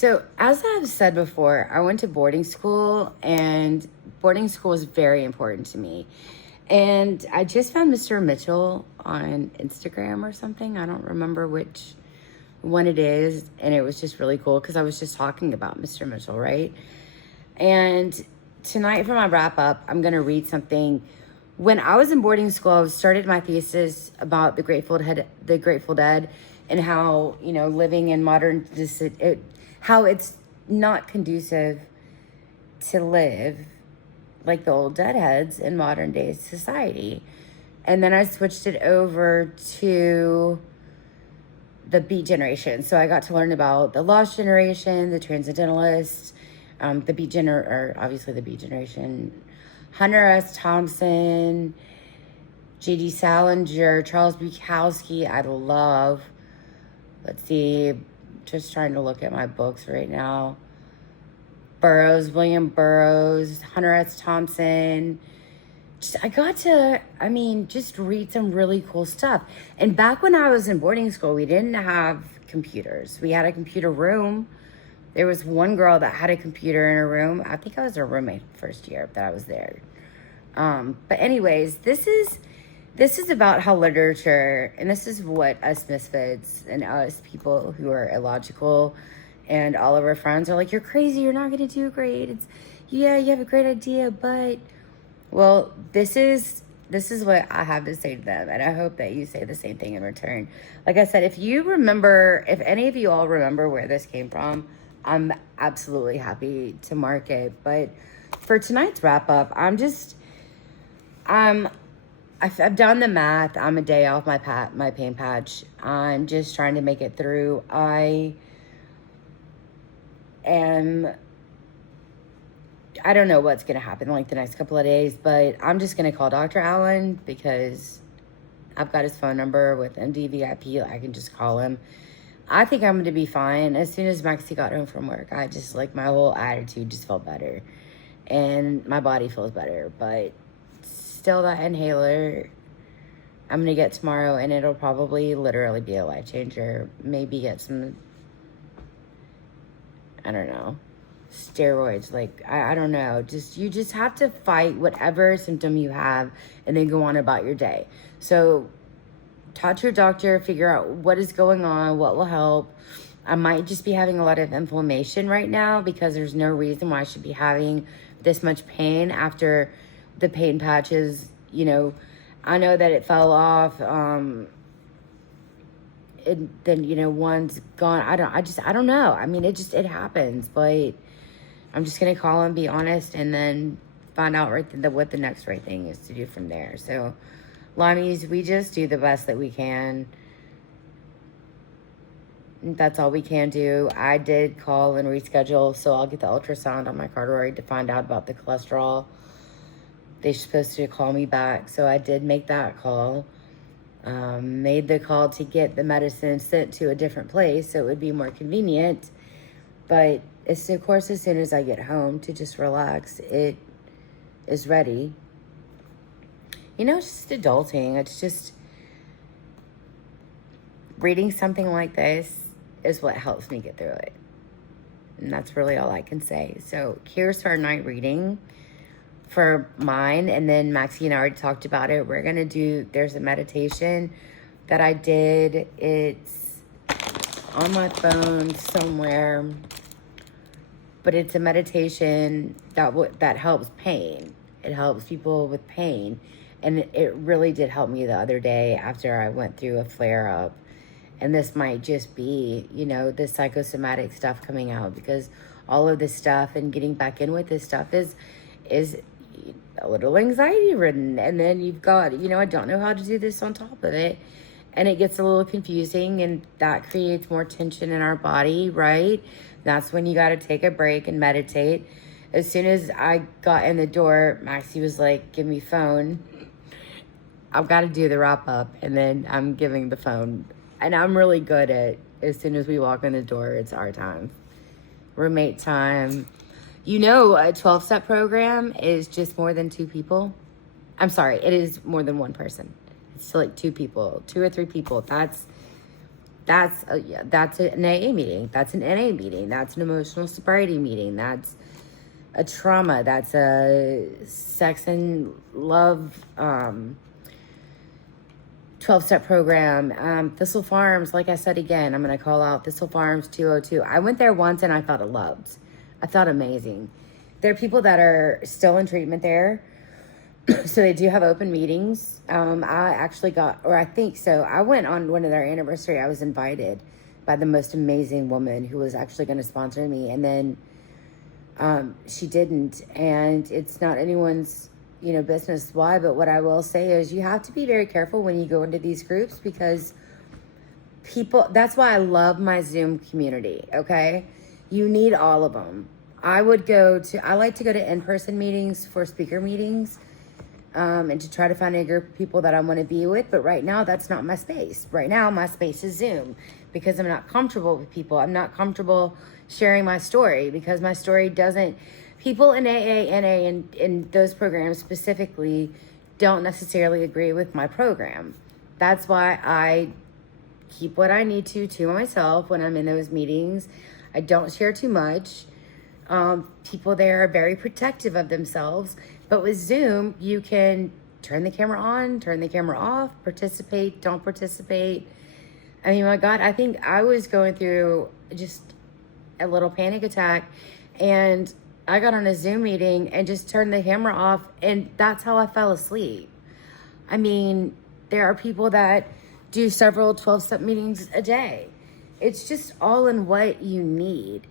So, as I've said before, I went to boarding school, and boarding school is very important to me. And I just found Mr. Mitchell on Instagram or something. I don't remember which one it is. And it was just really cool because I was just talking about Mr. Mitchell, right? And tonight, for my wrap up, I'm going to read something. When I was in boarding school, I started my thesis about the Grateful Dead, and how, living in how it's not conducive to live like the old deadheads in modern day society. And then I switched it over to the Beat Generation. So I got to learn about the Lost Generation, the Transcendentalists, obviously the Beat Generation, Hunter S. Thompson, J.D. Salinger, Charles Bukowski. I love. Let's see, just trying to look at my books right now. William Burroughs, Hunter S. Thompson. I got to just read some really cool stuff. And back when I was in boarding school, we didn't have computers. We had a computer room. There was one girl that had a computer in her room. I think I was her roommate first year that I was there. But anyways, this is about how literature, and this is what us misfits and us people who are illogical and all of our friends are like, you're crazy, you're not going to do great. You have a great idea, but, well, this is what I have to say to them, and I hope that you say the same thing in return. Like I said, if any of you all remember where this came from, I'm absolutely happy to mark it. But for tonight's wrap up, I've done the math. I'm a day off my pain patch. I'm just trying to make it through. I don't know what's going to happen like the next couple of days, but I'm just going to call Dr. Allen because I've got his phone number with MDVIP. I can just call him. I think I'm going to be fine. As soon as Maxie got home from work, I just, my whole attitude just felt better. And my body feels better, but still that inhaler I'm going to get tomorrow, and it'll probably literally be a life changer. Maybe get some, I don't know, steroids. I don't know. You just have to fight whatever symptom you have and then go on about your day. So talk to your doctor, figure out what is going on, what will help. I might just be having a lot of inflammation right now because there's no reason why I should be having this much pain after the pain patches. I know that it fell off. Then, one's gone. I don't know. It happens, but I'm just going to call and be honest and then find out what the next right thing is to do from there. So, Limeys, we just do the best that we can. That's all we can do. I did call and reschedule, so I'll get the ultrasound on my carotid to find out about the cholesterol. They're supposed to call me back, so I did make that call. Made the call to get the medicine sent to a different place so it would be more convenient. But, of course, as soon as I get home to just relax, it is ready. It's just adulting. It's just reading something like this is what helps me get through it. And that's really all I can say. So here's our night reading for mine. And then Maxie and I already talked about it. There's a meditation that I did. It's on my phone somewhere. But it's a meditation that helps pain. It helps people with pain. And it really did help me the other day after I went through a flare-up. And this might just be, the psychosomatic stuff coming out, because all of this stuff and getting back in with this stuff is a little anxiety ridden. And then you've got, I don't know how to do this on top of it. And it gets a little confusing, and that creates more tension in our body, right? That's when you got to take a break and meditate. As soon as I got in the door, Maxie was like, give me phone. I've got to do the wrap up, and then I'm giving the phone. And I'm really good at, as soon as we walk in the door, it's our time. Roommate time. A 12-step program is just more than two people. I'm sorry, it is more than one person. It's like two people, 2 or 3 people. That's that's an AA meeting. That's an NA meeting. That's an emotional sobriety meeting. That's a trauma. That's a sex and love 12-step program. Thistle Farms, like I said again, I'm going to call out Thistle Farms 202. I went there once and I felt loved. I felt amazing. There are people that are still in treatment there. So they do have open meetings. I actually I think so. I went on one of their anniversary. I was invited by the most amazing woman who was actually going to sponsor me. And then she didn't. And it's not anyone's, business why. But what I will say is you have to be very careful when you go into these groups because that's why I love my Zoom community, okay? You need all of them. I like to go to in-person meetings for speaker meetings. And to try to find a group of people that I want to be with. But right now, that's not my space. Right now, my space is Zoom because I'm not comfortable with people. I'm not comfortable sharing my story because my story doesn't... People in AA, NA, and in those programs specifically don't necessarily agree with my program. That's why I keep what I need to myself when I'm in those meetings. I don't share too much. People there are very protective of themselves. But with Zoom, you can turn the camera on, turn the camera off, participate, don't participate. I mean, my God, I think I was going through just a little panic attack. And I got on a Zoom meeting and just turned the camera off. And that's how I fell asleep. I mean, there are people that do several 12-step meetings a day. It's just all in what you need.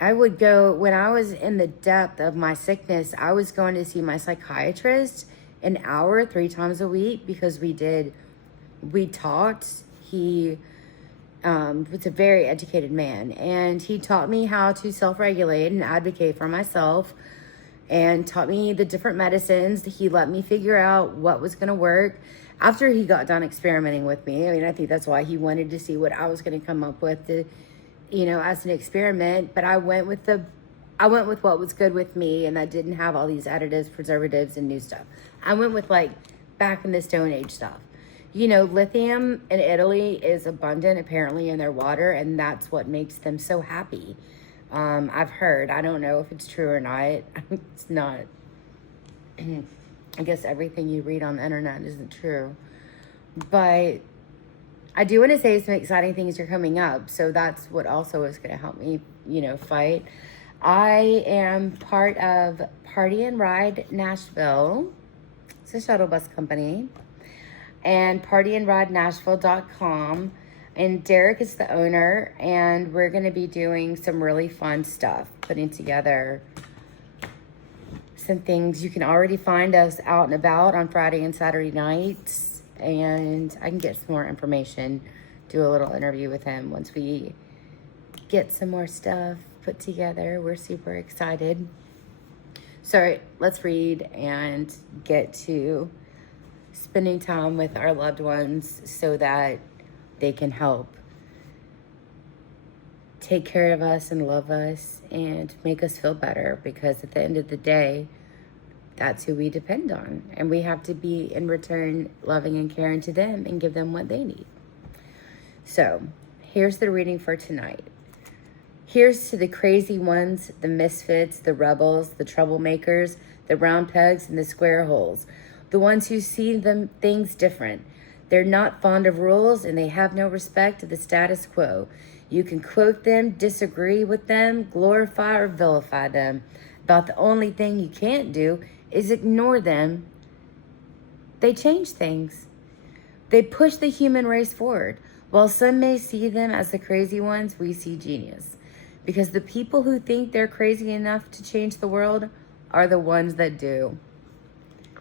I would go, when I was in the depth of my sickness, I was going to see my psychiatrist an hour 3 times a week because we taught. He was a very educated man, and he taught me how to self-regulate and advocate for myself and taught me the different medicines. He let me figure out what was going to work after he got done experimenting with me. I mean, I think that's why he wanted to see what I was going to come up with as an experiment, but I went with what was good with me, and that didn't have all these additives, preservatives, and new stuff. I went with back in the Stone Age stuff. Lithium in Italy is abundant apparently in their water, and that's what makes them so happy. I've heard. I don't know if it's true or not. It's not. I guess everything you read on the internet isn't true, but I do want to say some exciting things are coming up. So that's what also is going to help me, fight. I am part of Party and Ride Nashville. It's a shuttle bus company. And partyandridenashville.com. And Derek is the owner. And we're going to be doing some really fun stuff. Putting together some things. You can already find us out and about on Friday and Saturday nights. And I can get some more information, do a little interview with him once we get some more stuff put together. We're super excited. So let's read and get to spending time with our loved ones so that they can help take care of us and love us and make us feel better, because at the end of the day, that's who we depend on. And we have to be, in return, loving and caring to them and give them what they need. So, here's the reading for tonight. Here's to the crazy ones, the misfits, the rebels, the troublemakers, the round pegs and the square holes. The ones who see things different. They're not fond of rules and they have no respect to the status quo. You can quote them, disagree with them, glorify or vilify them. About the only thing you can't do is ignore them. They change things. They push the human race forward. While some may see them as the crazy ones, we see genius. Because the people who think they're crazy enough to change the world are the ones that do.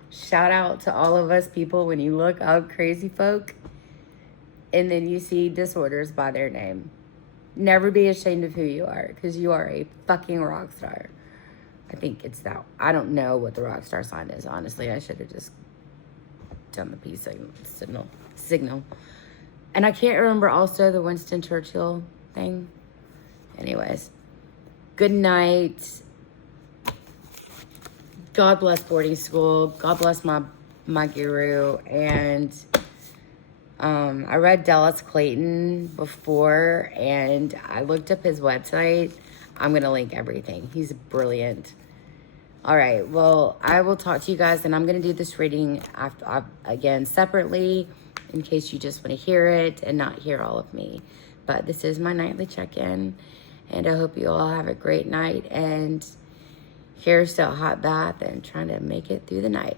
Shout out to all of us people when you look up crazy folk and then you see disorders by their name. Never be ashamed of who you are, because you are a fucking rock star. I think it's that. I don't know what the rock star sign is, honestly. I should have just done the peace signal. And I can't remember also the Winston Churchill thing. Anyways, good night. God bless boarding school. God bless my guru. And I read Dallas Clayton before, and I looked up his website. I'm going to link everything. He's brilliant. All right, well, I will talk to you guys, and I'm going to do this reading again separately in case you just want to hear it and not hear all of me. But this is my nightly check-in, and I hope you all have a great night, and here's to a hot bath and trying to make it through the night.